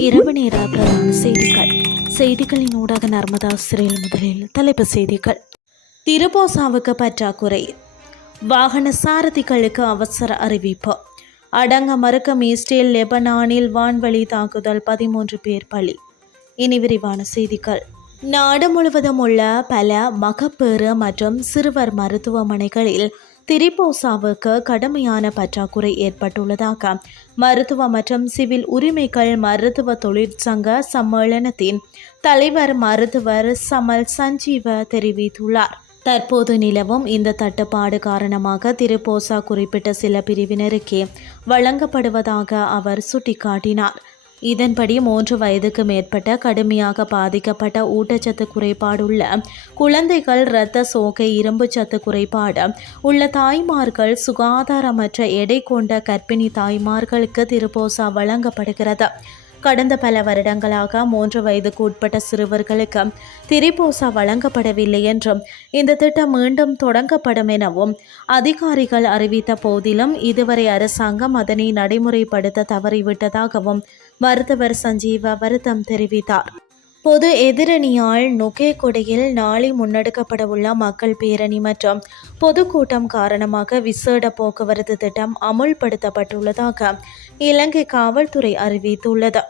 இரவு நேர பிரதான செய்திகள். செய்திகளின் ஊடாக நர்மதா சிறையில் முதலில் தலைப்பு செய்திகள். திருபோசாவுக்கு பற்றாக்குறை. வாகன சாரதிகளுக்கு அவசர அறிவிப்பு. அடங்க மறுக்கும் இஸ்ரேல் லெபனானில் வான்வழி தாக்குதல் பதிமூன்று பேர் பலி. இனி விரிவான செய்திகள். நாடு முழுவதும் உள்ள பல மகப்பேறு மற்றும் சிறுவர் மருத்துவமனைகளில் திரிபோசாவுக்கு கடுமையான பற்றாக்குறை ஏற்பட்டுள்ளதாக மருத்துவ மற்றும் சிவில் உரிமைகள் மருத்துவ தொழிற்சங்க சம்மேளனத்தின் தலைவர் மருத்துவர் சமல் சஞ்சீவ தெரிவித்துள்ளார். தற்போது நிலவும் இந்த தட்டுப்பாடு காரணமாக திருபோசா குறிப்பிட்ட சில பிரிவினருக்கே வழங்கப்படுவதாக அவர் சுட்டிக்காட்டினார். இதன்படி மூன்று வயதுக்கு மேற்பட்ட கடுமையாக பாதிக்கப்பட்ட ஊட்டச்சத்து குறைபாடுள்ள குழந்தைகள் இரத்த சோகை இரும்புச்சத்து குறைபாடு உள்ள தாய்மார்கள் சுகாதாரமற்ற எடை கொண்ட கர்ப்பிணி தாய்மார்களுக்கு திருப்போசா வழங்கப்படுகிறது. கடந்த பல வருடங்களாக மூன்று வயதுக்கு உட்பட்ட சிறுவர்களுக்கு திரிபோசா வழங்கப்படவில்லை என்றும் இந்த திட்டம் மீண்டும் தொடங்கப்படும் எனவும் அதிகாரிகள் அறிவித்த போதிலும் இதுவரை அரசாங்கம் அதனை நடைமுறைப்படுத்த தவறிவிட்டதாகவும் மருத்துவர் சஞ்சீவ வருத்தம் தெரிவித்தார். பொது எதிரணியால் நுகேகொடையில் நாளை முன்னெடுக்கப்படவுள்ள மக்கள் பேரணி மற்றும் பொதுக்கூட்டம் காரணமாக விசேட போக்குவரத்து திட்டம் அமுல்படுத்தப்பட்டுள்ளதாக இலங்கை காவல்துறை அறிவித்துள்ளது.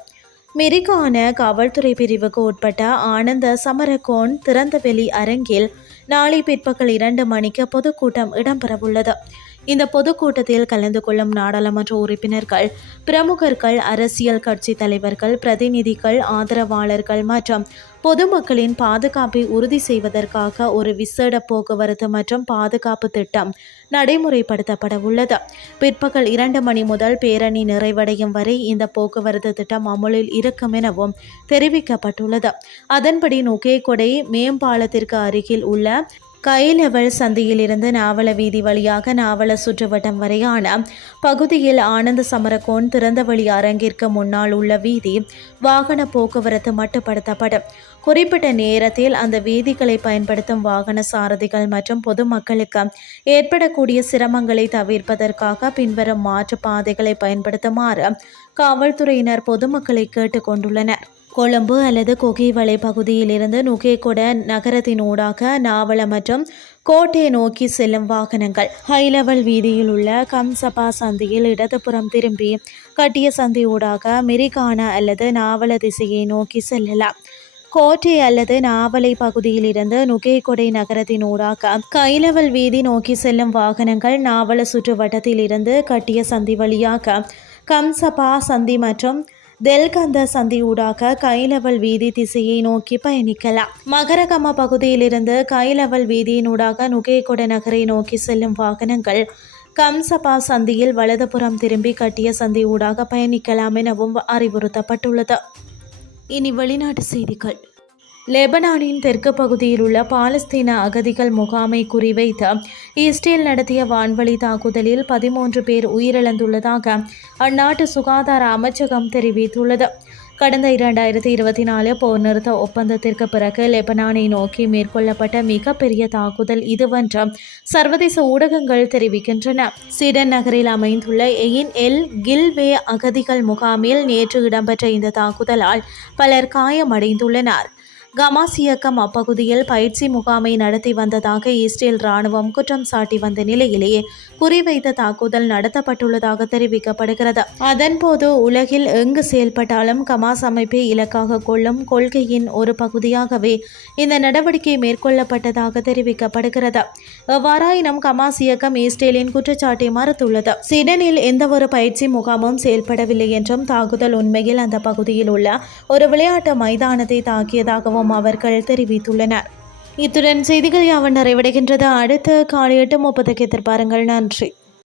மிரிகான காவல்துறை பிரிவுக்கு உட்பட்ட ஆனந்த சமரகோன் திறந்தவெளி அரங்கில் நாளை பிற்பகல் இரண்டு மணிக்கு பொதுக்கூட்டம் இடம்பெறவுள்ளது. இந்த பொதுக்கூட்டத்தில் கலந்து கொள்ளும் நாடாளுமன்ற உறுப்பினர்கள் பிரமுகர்கள் அரசியல் கட்சி தலைவர்கள் பிரதிநிதிகள் ஆதரவாளர்கள் மற்றும் பொதுமக்களின் பாதுகாப்பை உறுதி செய்வதற்காக ஒரு விசேட போக்குவரத்து மற்றும் பாதுகாப்பு திட்டம் நடைமுறைப்படுத்தப்பட உள்ளது. பிற்பகல் இரண்டு மணி முதல் பேரணி நிறைவடையும் வரை இந்த போக்குவரத்து திட்டம் அமலில் இருக்கும் எனவும் தெரிவிக்கப்பட்டுள்ளது. அதன்படி நுகேகொடை மேம்பாலத்திற்கு அருகில் உள்ள கைலெவல் சந்தியிலிருந்து நாவல வீதி வழியாக நாவல சுற்றுவட்டம் வரையான பகுதியில் ஆனந்த சமரகோன் திறந்தவெளி அரங்கிற்கு முன்னால் உள்ள வீதி வாகன போக்குவரத்து மட்டுப்படுத்தப்படும். குறிப்பிட்ட நேரத்தில் அந்த வீதிகளை பயன்படுத்தும் வாகன சாரதிகள் மற்றும் பொதுமக்களுக்கு ஏற்படக்கூடிய சிரமங்களை தவிர்ப்பதற்காக பின்வரும் மாற்று பாதைகளை பயன்படுத்துமாறு காவல்துறையினர் பொதுமக்களை கேட்டுக்கொண்டுள்ளனர். கொழும்பு அல்லது கொகிவளை பகுதியிலிருந்து நுகேகொட நகரத்தின் ஊடாக நாவல மற்றும் கோட்டையை நோக்கி செல்லும் வாகனங்கள். ஹை லெவல் வீதியில் உள்ள கம்சபா சந்தியில் இடதுபுறம் திரும்பி கட்டிய சந்தி ஊடாக மெரிகானா அல்லது நாவல திசையை நோக்கி செல்லலாம். கோட்டை அல்லது நாவலை பகுதியிலிருந்து நுகேகொடை நகரத்தின் ஊடாக கைலவல் வீதி நோக்கி செல்லும் வாகனங்கள் நாவல சுற்றுவட்டத்தில் இருந்து கட்டிய சந்தி வழியாக கம்சபா சந்தி மற்றும் தெல்கந்த சந்தியூடாக கைலவல் வீதி திசையை நோக்கி பயணிக்கலாம். மகரகம பகுதியிலிருந்து கைலவல் வீதியினூடாக நுகேகொட நகரை நோக்கி செல்லும் வாகனங்கள் கம்சபா சந்தியில் வலதுபுறம் திரும்பி கட்டிய சந்தி ஊடாக பயணிக்கலாம் எனவும் அறிவுறுத்தப்பட்டுள்ளது. இனி வெளிநாட்டு செய்திகள். லெபனானின் தெற்கு பகுதியில் உள்ள பாலஸ்தீன அகதிகள் முகாமை குறிவைத்து இஸ்ரேல் நடத்திய வான்வழி தாக்குதலில் பதிமூன்று பேர் உயிரிழந்துள்ளதாக அந்நாட்டு சுகாதார அமைச்சகம் தெரிவித்துள்ளது. கடந்த இரண்டாயிரத்தி இருபத்தி நாலு போர் நிறுத்த ஒப்பந்தத்திற்கு பிறகு லெபனானை நோக்கி மேற்கொள்ளப்பட்ட மிகப்பெரிய தாக்குதல் இதுவென்று சர்வதேச ஊடகங்கள் தெரிவிக்கின்றன. சீடன் நகரில் அமைந்துள்ள எயின் எல் கில்வே அகதிகள் முகாமில் நேற்று இடம்பெற்ற இந்த தாக்குதலால் பலர் காயமடைந்துள்ளனர். கமாஸ் இயக்கம் அப்பகுதியில் பயிற்சி முகாமை நடத்தி வந்ததாக இஸ்ரேல் ராணுவம் குற்றம் சாட்டி வந்த நிலையிலேயே குறிவைத்த தாக்குதல் நடத்தப்பட்டுள்ளதாக தெரிவிக்கப்படுகிறது. அதன்போது உலகில் எங்கு செயல்பட்டாலும் கமாஸ் அமைப்பை இலக்காக கொள்ளும் கொள்கையின் ஒரு பகுதியாகவே இந்த நடவடிக்கை மேற்கொள்ளப்பட்டதாக தெரிவிக்கப்படுகிறது. எவ்வாறாயினும் கமாஸ் இயக்கம் இஸ்ரேலின் குற்றச்சாட்டை மறுத்துள்ளது. சிடனில் எந்தவொரு பயிற்சி முகாமும் செயல்படவில்லை என்றும் தாக்குதல் உண்மையில் அந்த பகுதியில் உள்ள ஒரு விளையாட்டு மைதானத்தை தாக்கியதாகவும் அவர்கள் தெரிவித்துள்ளனர். இத்துடன் செய்திகள் யாவன் நிறைவடைகின்றது. அடுத்த காலை எட்டு முப்பதுக்கு எதிர்பாருங்கள். நன்றி.